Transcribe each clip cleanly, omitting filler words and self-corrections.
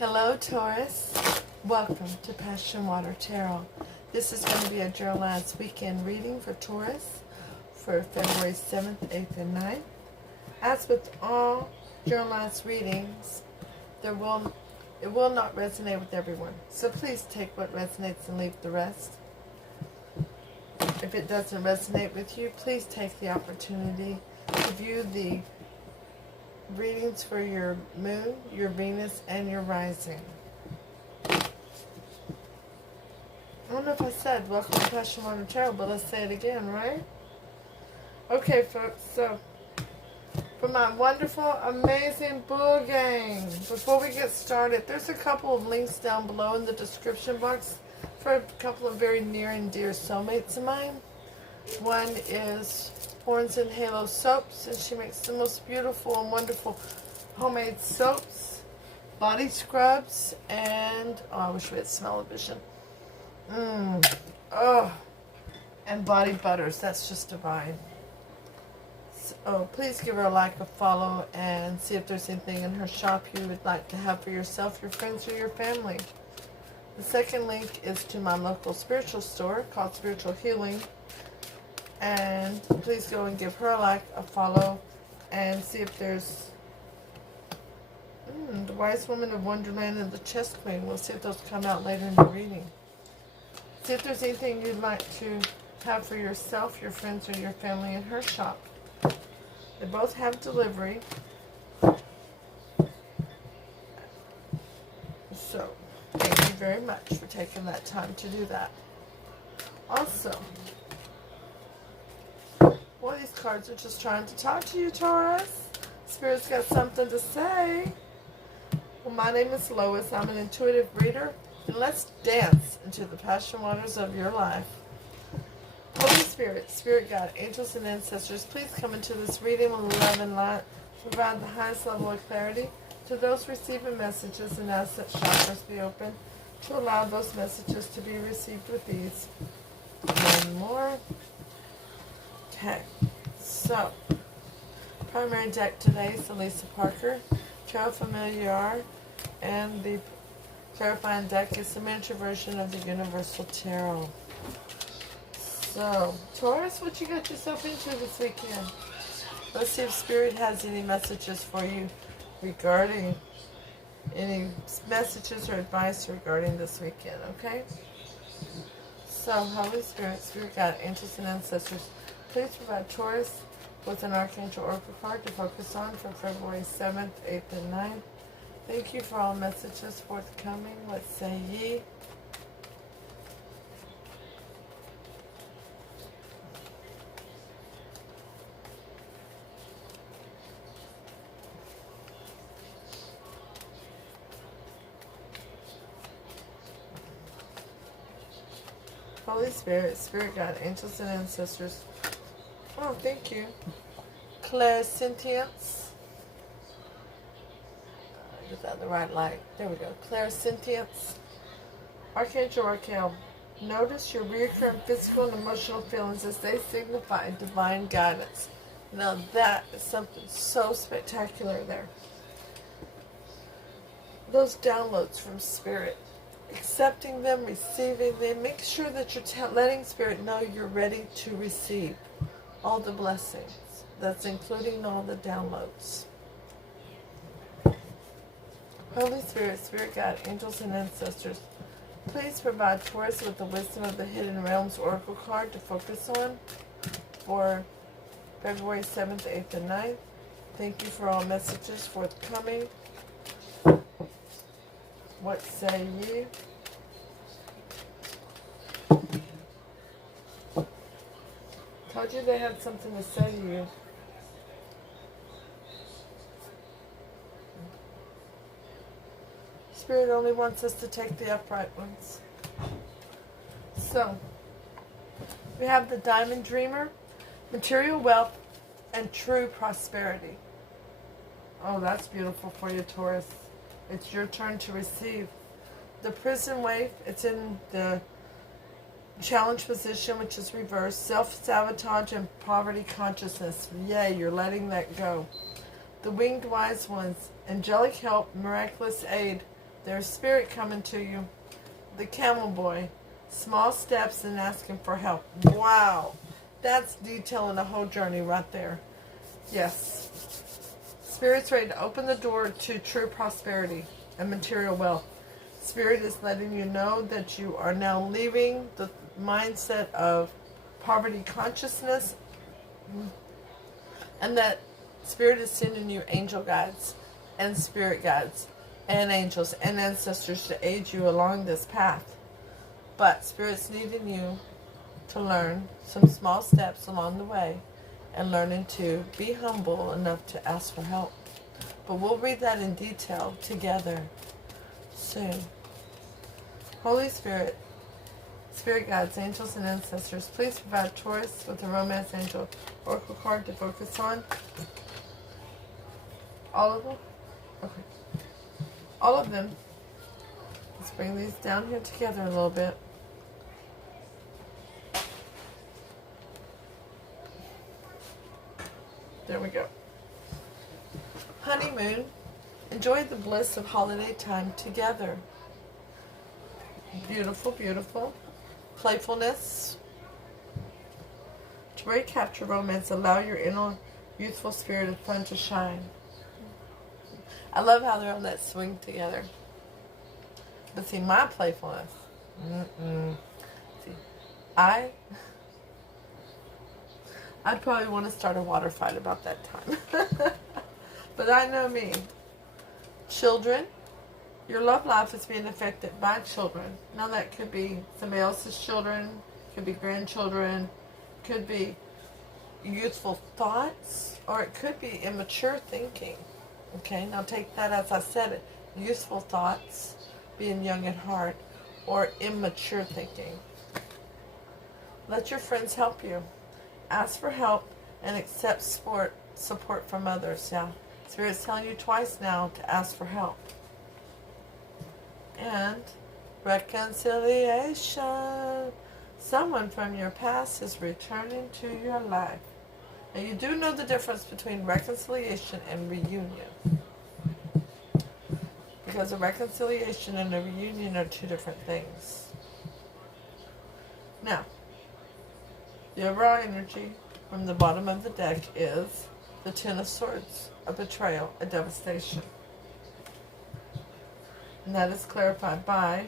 Hello, Taurus. Welcome to PassionWater Tarot. This is going to be a Journal Last Weekend reading for Taurus for February 7th, 8th, and 9th. As with all Journal Last readings, it will not resonate with everyone. So please take what resonates and leave the rest. If it doesn't resonate with you, please take the opportunity to view the readings for your moon, your Venus, and your rising. I don't know if I said welcome to PassionWater Tarot, but let's say it again, right? Okay, folks, so for my wonderful, amazing Bull Gang, before we get started, there's a couple of links down below in the description box for a couple of very near and dear soulmates of mine. One is Horns and Halo Soaps, and she makes the most beautiful and wonderful homemade soaps, body scrubs, and I wish we had smell-o-vision. And body butters. That's just divine. So please give her a like, a follow, and see if there's anything in her shop you would like to have for yourself, your friends, or your family. The second link is to my local spiritual store called Spiritual Healing. And please go and give her a like, a follow, and see if there's the Wise Woman of Wonderland and the Chess Queen. We'll see if those come out later in the reading. See if there's anything you'd like to have for yourself, your friends, or your family in her shop. They both have delivery. So, thank you very much for taking that time to do that. Also, well, these cards are just trying to talk to you, Taurus. Spirit's got something to say. Well, my name is Lois. I'm an intuitive reader. And let's dance into the passion waters of your life. Holy Spirit, Spirit God, angels and ancestors, please come into this reading with love and light. Provide the highest level of clarity to those receiving messages, and ask that chakras be open to allow those messages to be received with ease. One more. Okay, so primary deck today is the Lisa Parker Tarot Familiar, and the clarifying deck is the miniature version of the Universal Tarot. So, Taurus, what you got yourself into this weekend? Let's see if Spirit has any messages for you regarding any messages or advice regarding this weekend, okay? So, Holy Spirit, Spirit God, angels and ancestors, please provide Taurus with an Archangel Oracle card to focus on for February 7th, 8th, and 9th. Thank you for all messages forthcoming. What say ye? Holy Spirit, Spirit God, angels and ancestors. Oh, thank you. Clairsentience. Get that in the right light. There we go. Clairsentience. Archangel Raquel. Notice your recurrent physical and emotional feelings as they signify divine guidance. Now that is something so spectacular there. Those downloads from Spirit. Accepting them, receiving them. Make sure that you're letting Spirit know you're ready to receive all the blessings. That's including all the downloads. Holy Spirit, Spirit God, angels and ancestors, please provide Taurus with the wisdom of the Hidden Realms Oracle card to focus on for February 7th, 8th, and 9th. Thank you for all messages forthcoming. What say ye? Told you they had something to say to you. Spirit only wants us to take the upright ones. So, we have the Diamond Dreamer, material wealth, and true prosperity. Oh, that's beautiful for you, Taurus. It's your turn to receive. The Prison Waif, it's in the challenge position, which is reversed. Self-sabotage and poverty consciousness. Yay, you're letting that go. The Winged Wise Ones, angelic help, miraculous aid, There's spirit coming to you. The camel boy. Small steps and asking for help. Wow. That's detailing the whole journey right there. Yes. Spirit's ready to open the door to true prosperity and material wealth. Spirit is letting you know that you are now leaving the mindset of poverty consciousness, and that Spirit is sending you angel guides and spirit guides and angels and ancestors to aid you along this path. But Spirit's needing you to learn some small steps along the way and learning to be humble enough to ask for help. But we'll read that in detail together soon. Holy Spirit, Spirit guides, angels, and ancestors, please provide Taurus with a romance angel oracle card to focus on. All of them? Okay. All of them. Let's bring these down here together a little bit. There we go. Honeymoon. Enjoy the bliss of holiday time together. Beautiful, beautiful. Playfulness. To recapture romance, allow your inner youthful spirit of fun to shine. I love how they're on that swing together. But see, my playfulness. See, I'd probably want to start a water fight about that time. But I know me. Children, your love life is being affected by children. Now that could be somebody else's children, could be grandchildren, could be youthful thoughts, or it could be immature thinking. Okay, now take that as I said it. Youthful thoughts, being young at heart, or immature thinking. Let your friends help you. Ask for help and accept support from others. Yeah, Spirit's telling you twice now to ask for help. And reconciliation. Someone from your past is returning to your life. Now you do know the difference between reconciliation and reunion. Because a reconciliation and a reunion are two different things. Now, the overall energy from the bottom of the deck is the Ten of Swords, a betrayal, a devastation. And that is clarified by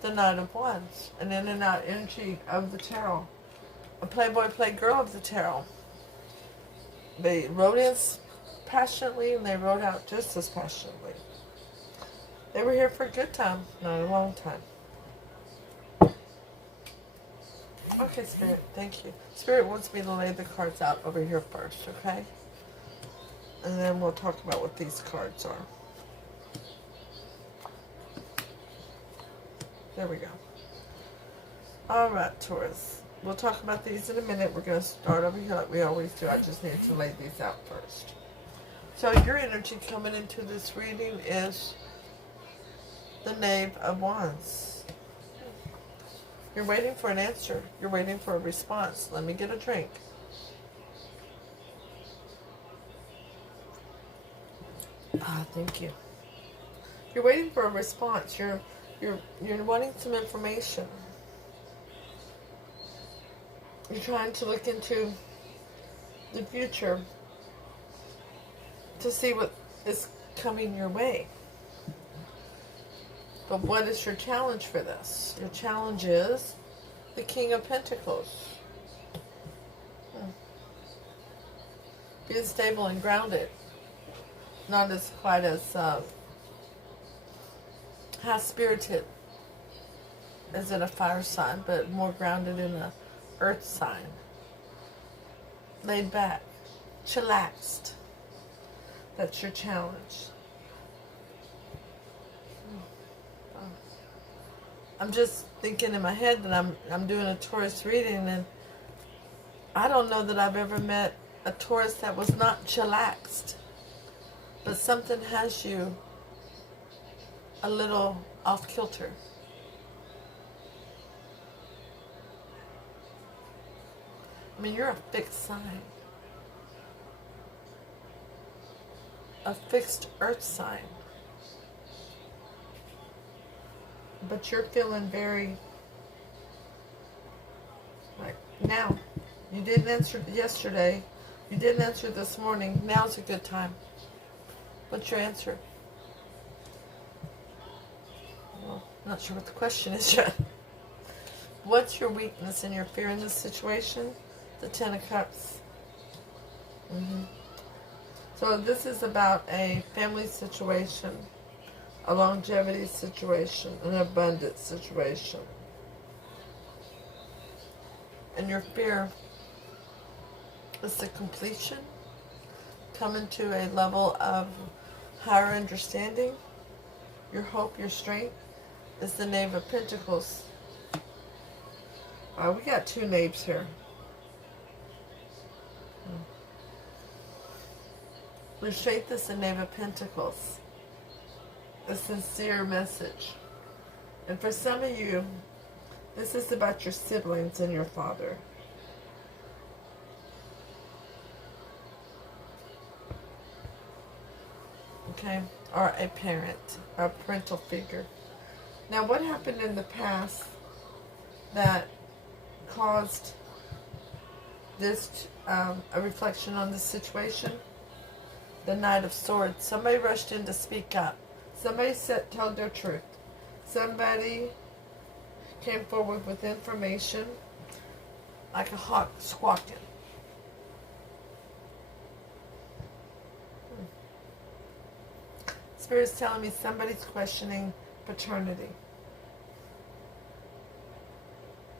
the Knight of Wands, an in and out energy of the tarot. A playboy, playgirl of the tarot. They wrote in passionately and they wrote out just as passionately. They were here for a good time, not a long time. Okay, Spirit, thank you. Spirit wants me to lay the cards out over here first, okay? And then we'll talk about what these cards are. There we go. Alright, Taurus. We'll talk about these in a minute. We're going to start over here like we always do. I just need to lay these out first. So your energy coming into this reading is the Knave of Wands. You're waiting for an answer. You're waiting for a response. Let me get a drink. Thank you. You're waiting for a response. You're wanting some information. You're trying to look into the future to see what is coming your way. But what is your challenge for this? Your challenge is the King of Pentacles. Being stable and grounded. Not as quite as high-spirited as in a fire sign, but more grounded in a earth sign. Laid back. Chillaxed. That's your challenge. I'm just thinking in my head that I'm doing a Taurus reading, and I don't know that I've ever met a Taurus that was not chillaxed. But something has you a little off kilter. I mean, you're a fixed sign. A fixed earth sign. but you're feeling very, like, now. You didn't answer yesterday. You didn't answer this morning. Now's a good time. What's your answer? Well, not sure what the question is yet. What's your weakness and your fear in this situation? The Ten of Cups. So this is about a family situation, a longevity situation, an abundance situation. And your fear is the completion, coming to a level of higher understanding. Your hope, your strength is the Knave of Pentacles. We got two knaves here. Your strength is the Knave of Pentacles. A sincere message. And for some of you, this is about your siblings and your father. Okay? Or a parent, a parental figure. Now, what happened in the past that caused this, a reflection on this situation? The Knight of Swords. Somebody rushed in to speak up. Somebody told their truth. Somebody came forward with information like a hawk squawking. Spirit's telling me somebody's questioning paternity.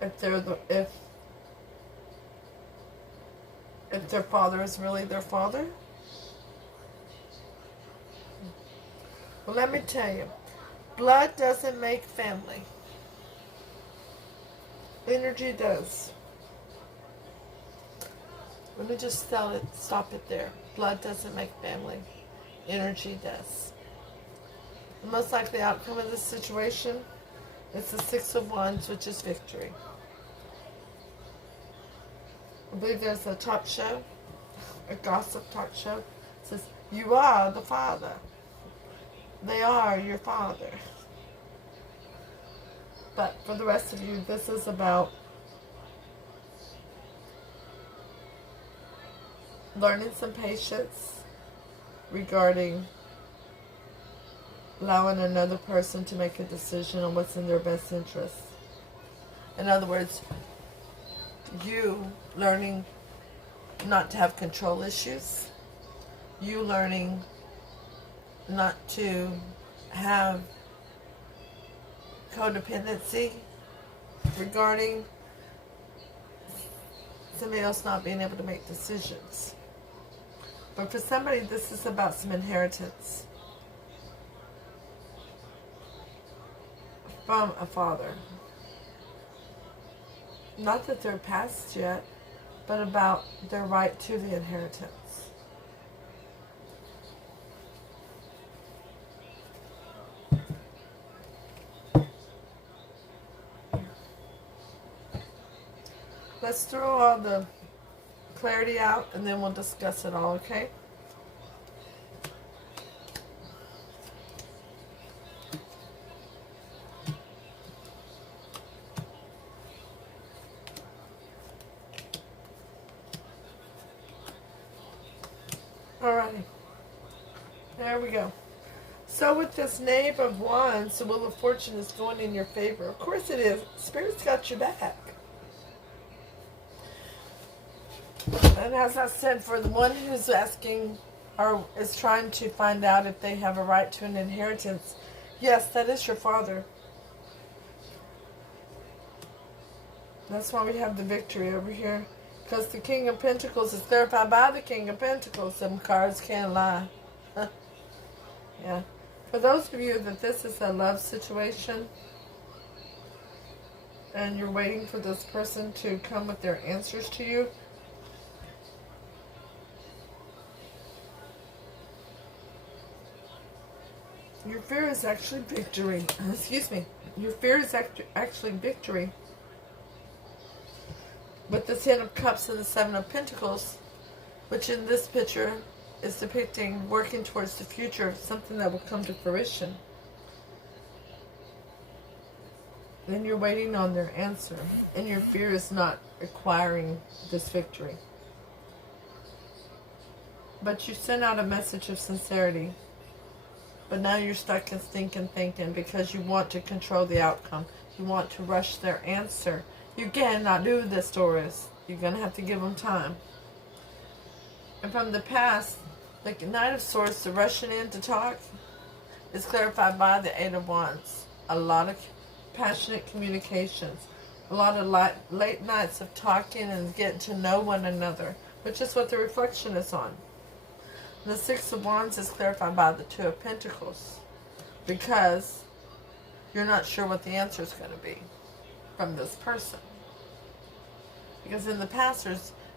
If their father is really their father. Well, let me tell you, blood doesn't make family. Energy does. Let me just stop it there. Blood doesn't make family. Energy does. The most likely outcome of this situation is the Six of Wands, which is victory. I believe there's a talk show, a gossip talk show. It says, you are the father. They are your father. But for the rest of you, this is about learning some patience regarding allowing another person to make a decision on what's in their best interest. In other words, you learning not to have control issues, you learning not to have codependency regarding somebody else not being able to make decisions. But for somebody, this is about some inheritance from a father. Not that they're passed yet, but about their right to the inheritance. Let's throw all the clarity out and then we'll discuss it all, okay? Alrighty. There we go. So with this Knave of Wands, the Wheel of Fortune is going in your favor. Of course it is. Spirit's got your back. And as I said, for the one who's asking or is trying to find out if they have a right to an inheritance, yes, that is your father. That's why we have the victory over here. Because the King of Pentacles is clarified by the King of Pentacles. Some cards can't lie. Yeah. For those of you that this is a love situation and you're waiting for this person to come with their answers to you, your fear is actually victory. Excuse me. Your fear is actually victory. With the Ten of Cups and the Seven of Pentacles, which in this picture is depicting working towards the future, something that will come to fruition. And you're waiting on their answer. And your fear is not acquiring this victory. But you sent out a message of sincerity. But now you're stuck in stinking thinking because you want to control the outcome. You want to rush their answer. You cannot do this, Taurus. You're going to have to give them time. And from the past, the Knight of Swords, the rushing in to talk, is clarified by the Eight of Wands. A lot of passionate communications. A lot of late nights of talking and getting to know one another, which is what the reflection is on. The Six of Wands is clarified by the Two of Pentacles, because you're not sure what the answer is going to be from this person. Because in the past,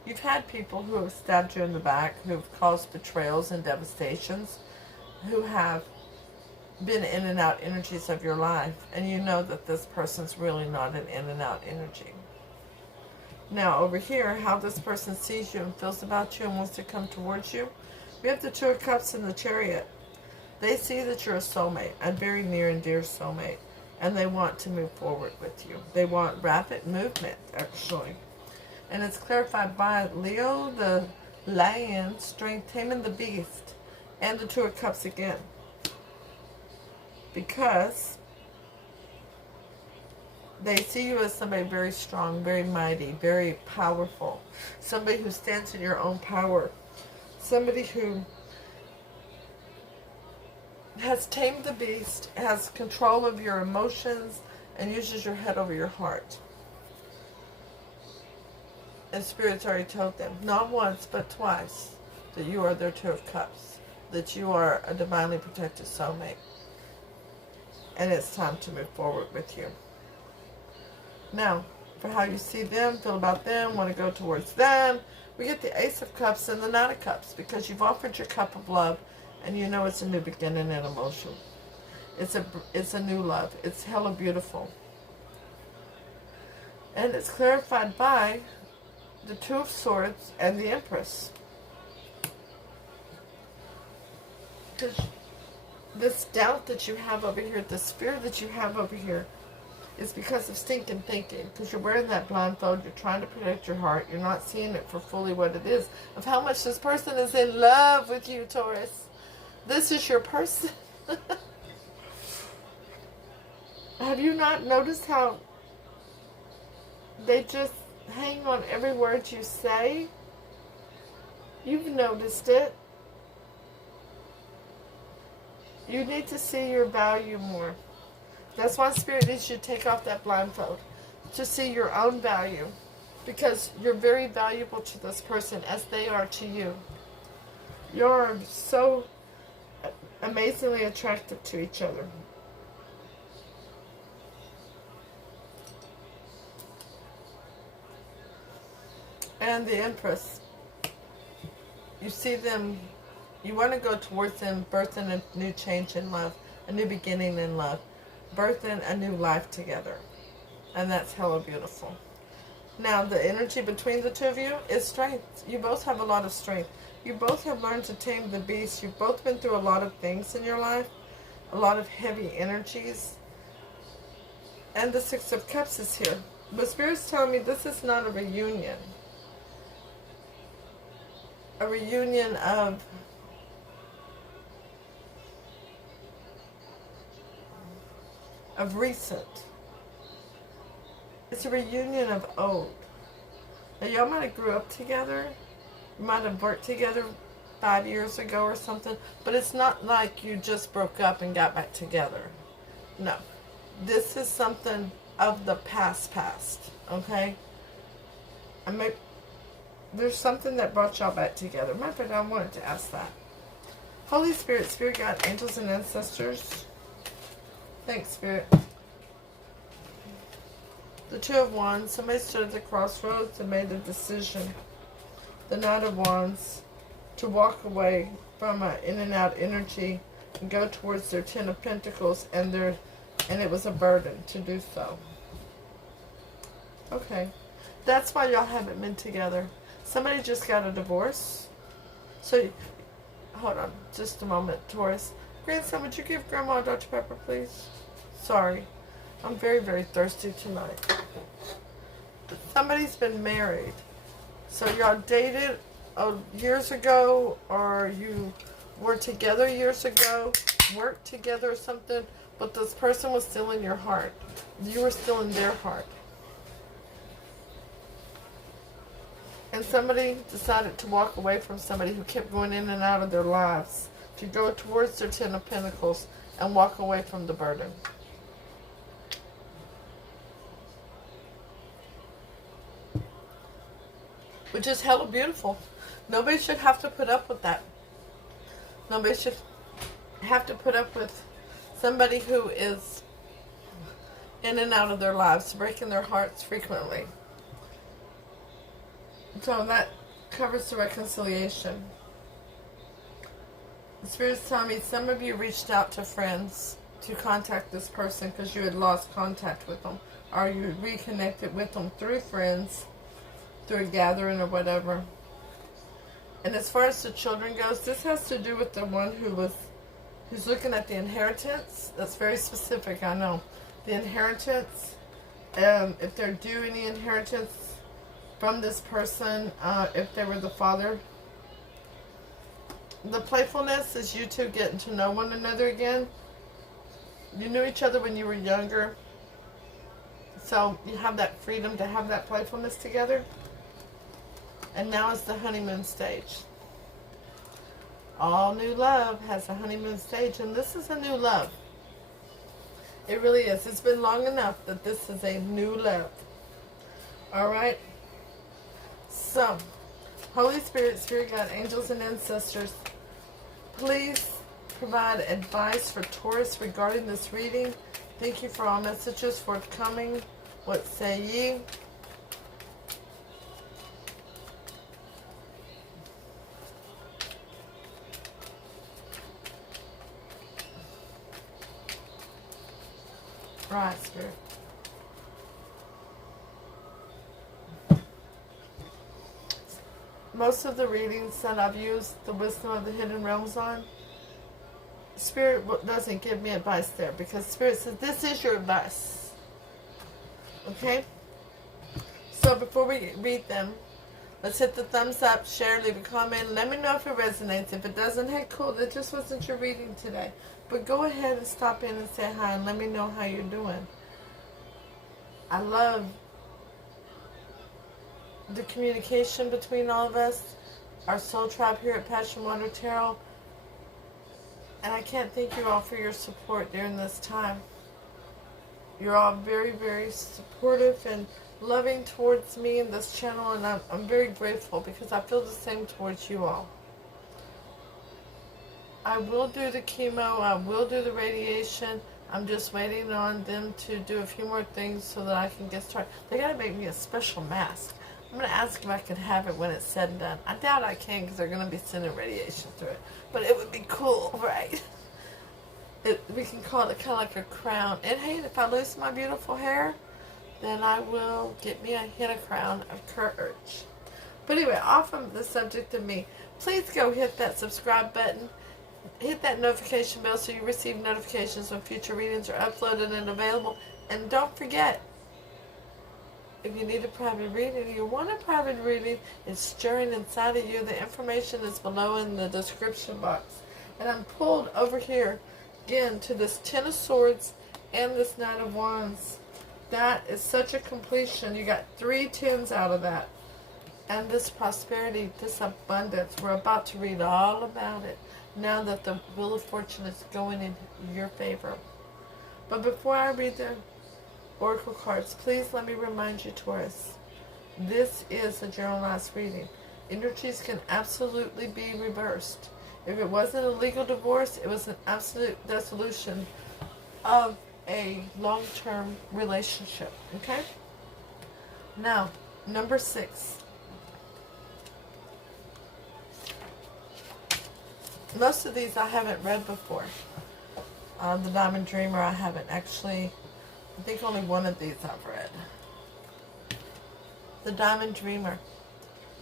you've had people who have stabbed you in the back, who have caused betrayals and devastations, who have been in and out energies of your life, and you know that this person's really not an in and out energy. Now over here, how this person sees you and feels about you and wants to come towards you, we have the Two of Cups in the Chariot. They see that you're a soulmate, a very near and dear soulmate, and they want to move forward with you. They want rapid movement, actually. And it's clarified by Leo, the Lion, Strength, Taming the Beast, and the Two of Cups again. Because they see you as somebody very strong, very mighty, very powerful. Somebody who stands in your own power. Somebody who has tamed the beast, has control of your emotions, and uses your head over your heart. And Spirit's already told them, not once, but twice, that you are their Two of Cups. That you are a divinely protected soulmate. And it's time to move forward with you. Now, for how you see them, feel about them, want to go towards them, we get the Ace of Cups and the Knight of Cups, because you've offered your cup of love, and you know it's a new beginning and emotion. It's a new love. It's hella beautiful. And it's clarified by the Two of Swords and the Empress. Because this doubt that you have over here, this fear that you have over here, is because of stinking thinking. Because you're wearing that blindfold, you're trying to protect your heart, you're not seeing it for fully what it is, of how much this person is in love with you, Taurus. This is your person. Have you not noticed how they just hang on every word you say? You've noticed it. You need to see your value more. That's why Spirit needs you to take off that blindfold, to see your own value, because you're very valuable to this person as they are to you. You're so amazingly attractive to each other. And the Empress, you see them, you want to go towards them, birthing a new change in love, a new beginning in love, birthing a new life together. And that's hella beautiful. Now, the energy between the two of you is strength. You both have a lot of strength. You both have learned to tame the beast. You've both been through a lot of things in your life, a lot of heavy energies. And the Six of Cups is here. But Spirit's telling me this is not a reunion. A reunion of recent. It's a reunion of old. Now, y'all might have grew up together. You might have worked together 5 years ago or something. But it's not like you just broke up and got back together. No. This is something of the past. Okay? There's something that brought y'all back together. Matter of fact, I wanted to ask that. Holy Spirit, Spirit Guide, Angels, and Ancestors. Thanks, Spirit. The Two of Wands. Somebody stood at the crossroads and made a decision. The Knight of Wands. To walk away from an in and out energy and go towards their Ten of Pentacles, and it was a burden to do so. Okay. That's why y'all haven't been together. Somebody just got a divorce. So, hold on just a moment, Taurus. Grandson, would you give Grandma Dr. Pepper, please? Sorry. I'm very, very thirsty tonight. Somebody's been married. So y'all dated years ago, or you were together years ago, worked together or something, but this person was still in your heart. You were still in their heart. And somebody decided to walk away from somebody who kept going in and out of their lives, to go towards their Ten of Pentacles and walk away from the burden. Which is hella beautiful. Nobody should have to put up with that. Nobody should have to put up with somebody who is in and out of their lives, breaking their hearts frequently. So that covers the reconciliation. The Spirit's telling me some of you reached out to friends to contact this person because you had lost contact with them, or you reconnected with them through friends, through a gathering or whatever. And as far as the children goes, this has to do with the one who's looking at the inheritance. That's very specific, I know. The inheritance, if they're due any inheritance from this person, if they were the father. The playfulness is you two getting to know one another again. You knew each other when you were younger, so you have that freedom to have that playfulness together. And now it's the honeymoon stage. All new love has a honeymoon stage, and this is a new love. It really is. It's been long enough that this is a new love. Alright? So, Holy Spirit, Spirit God, angels and ancestors, please provide advice for Taurus regarding this reading. Thank you for all messages forthcoming. What say ye? Right, Spirit. Most of the readings that I've used the wisdom of the hidden realms on, Spirit doesn't give me advice there, because Spirit says this is your advice. Okay? So before we read them, let's hit the thumbs up, share, leave a comment. Let me know if it resonates. If it doesn't, hey, cool, that just wasn't your reading today. But go ahead and stop in and say hi and let me know how you're doing. I love the communication between all of us, our soul tribe here at PassionWater Tarot. And I can't thank you all for your support during this time. You're all very, very supportive and loving towards me and this channel, and I'm very grateful because I feel the same towards you all. I will do the chemo, I will do the radiation. I'm just waiting on them to do a few more things so that I can get started. They gotta make me a special mask. I'm gonna ask if I can have it when it's said and done. I doubt I can because they're gonna be sending radiation through it. But it would be cool, right? We can call it kind of like a crown. And hey, if I lose my beautiful hair, then I will get me a hit a crown of courage. But anyway, off of the subject of me, please go hit that subscribe button. Hit that notification bell so you receive notifications when future readings are uploaded and available. And don't forget, if you need a private reading, you want a private reading, it's stirring inside of you. The information is below in the description box. And I'm pulled over here again to this Ten of Swords and this Knight of Wands. That is such a completion. You got 3 tens out of that. And this prosperity, this abundance, we're about to read all about it now that the Wheel of Fortune is going in your favor. But before I read the Oracle cards, please let me remind you, Taurus, this is a generalized reading. Energies can absolutely be reversed. If it wasn't a legal divorce, it was an absolute dissolution of a long-term relationship. Okay? Now, number 6. Most of these I haven't read before. The Diamond Dreamer I haven't actually. I think only one of these I've read. The Diamond Dreamer.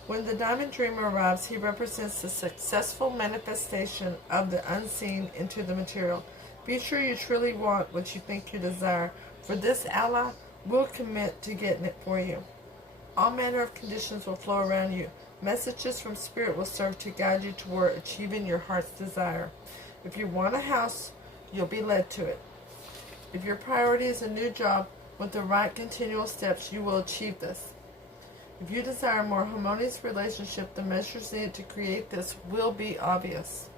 When the Diamond Dreamer arrives, he represents the successful manifestation of the unseen into the material. Be sure you truly want what you think you desire, for this ally will commit to getting it for you. All manner of conditions will flow around you. Messages from Spirit will serve to guide you toward achieving your heart's desire. If you want a house, you'll be led to it. If your priority is a new job, with the right continual steps, you will achieve this. If you desire a more harmonious relationship, the measures needed to create this will be obvious.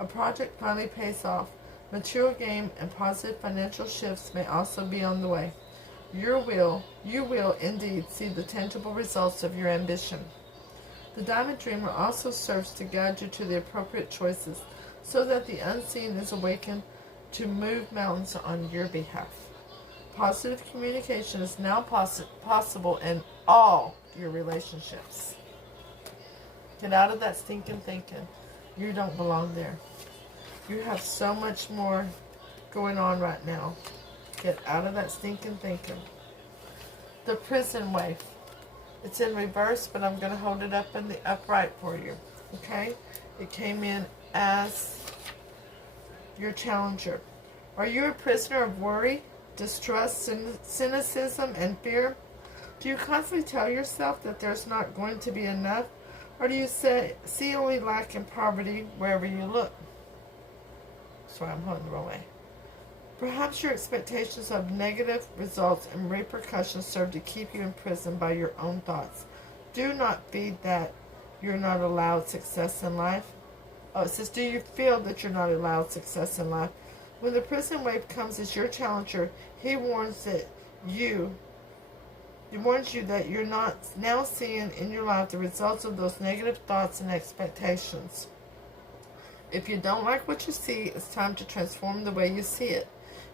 A project finally pays off. Material gain and positive financial shifts may also be on the way. You will indeed see the tangible results of your ambition. The Diamond Dreamer also serves to guide you to the appropriate choices, so that the unseen is awakened to move mountains on your behalf. Positive communication is now possible in all your relationships. Get out of that stinking thinking. You don't belong there. You have so much more going on right now. Get out of that stinking thinking. The Prison Waif. It's in reverse, but I'm going to hold it up in the upright for you. Okay? It came in as your challenger. Are you a prisoner of worry, distrust, cynicism, and fear? Do you constantly tell yourself that there's not going to be enough? Or do you see only lack and poverty wherever you look? Sorry, I'm holding the wrong way. Perhaps your expectations of negative results and repercussions serve to keep you imprisoned by your own thoughts. Do not feed that you're not allowed success in life. Oh, it says, do you feel that you're not allowed success in life? When the Prison Waif comes as your challenger, he warns you that you're not now seeing in your life the results of those negative thoughts and expectations. If you don't like what you see, it's time to transform the way you see it.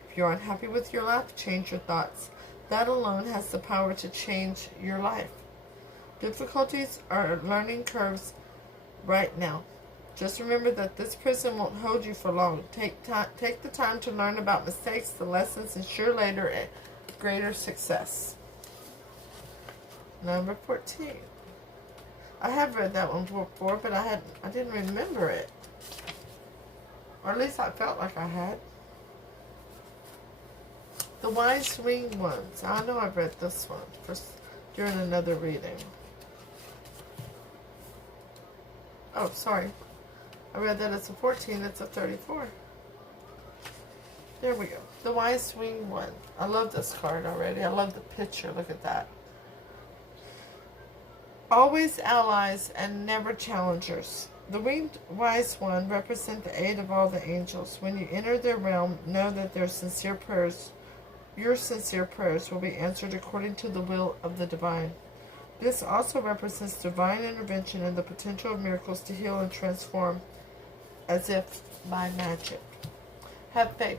If you're unhappy with your life, change your thoughts. That alone has the power to change your life. Difficulties are learning curves right now. Just remember that this prison won't hold you for long. Take the time to learn about mistakes, the lessons, ensure later a greater success. Number 14. I have read that one before, but I didn't remember it. Or at least I felt like I had. The Wise Winged Ones. I know I've read this one during another reading. Oh, sorry. I read that it's a 14, it's a 34. There we go. The Wise Winged One. I love this card already. I love the picture. Look at that. Always allies and never challengers. The Winged Wise One represent the aid of all the angels. When you enter their realm, know that your sincere prayers will be answered according to the will of the divine. This also represents divine intervention and the potential of miracles to heal and transform as if by magic. Have faith.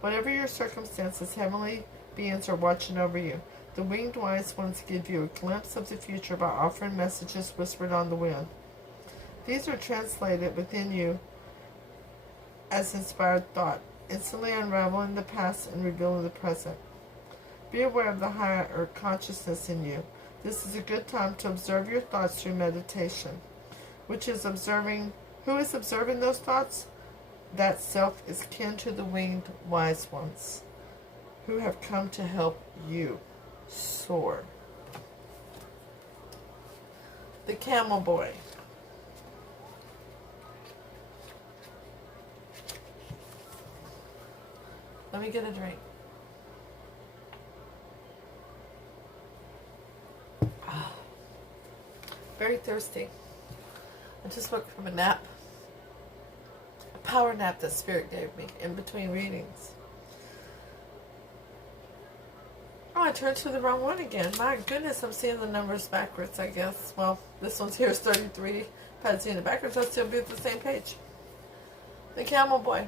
Whatever your circumstances, heavenly beings are watching over you. The Winged Wise Ones give you a glimpse of the future by offering messages whispered on the wind. These are translated within you as inspired thought, instantly unraveling the past and revealing the present. Be aware of the higher consciousness in you. This is a good time to observe your thoughts through meditation, which is observing. Who is observing those thoughts? That self is kin to the Winged Wise Ones, who have come to help you soar. The Camel Boy. Let me get a drink. Very thirsty. I just woke from a nap. A power nap that Spirit gave me in between readings. Oh, I turned to the wrong one again. My goodness, I'm seeing the numbers backwards, I guess. Well, this one's here is 33. If I had seen it backwards, I'd still be at the same page. The Camel Boy.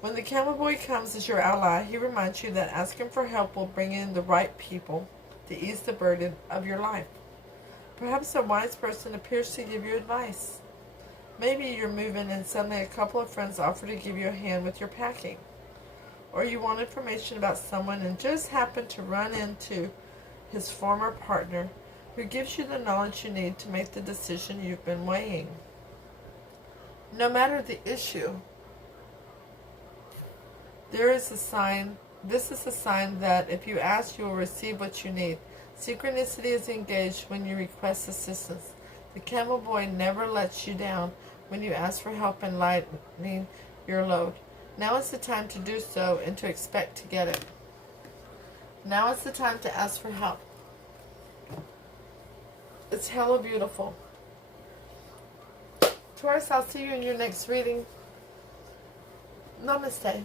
When the Camel Boy comes as your ally, he reminds you that asking for help will bring in the right people to ease the burden of your life. Perhaps a wise person appears to give you advice. Maybe you're moving and suddenly a couple of friends offer to give you a hand with your packing. Or you want information about someone and just happen to run into his former partner who gives you the knowledge you need to make the decision you've been weighing. No matter the issue, There is a sign. This is a sign that if you ask, you will receive what you need. Synchronicity is engaged when you request assistance. The camel boy never lets you down when you ask for help in lightening your load. Now is the time to do so and to expect to get it. Now is the time to ask for help. It's hella beautiful. Taurus, I'll see you in your next reading. Namaste.